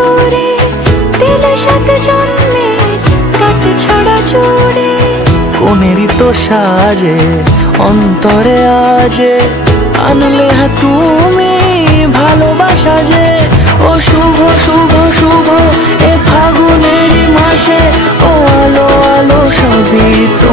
দূরে, দিলে সাথে জন্মের কাট ছড়া জুড়ে। কোনেরই তো সাজে অন্তরে আজে আনলে তুমি ভালোবাসা যে। ও শুভ শুভ শুভ এ ফাগুনেরই মাসে, ও আলো আলো সবই তো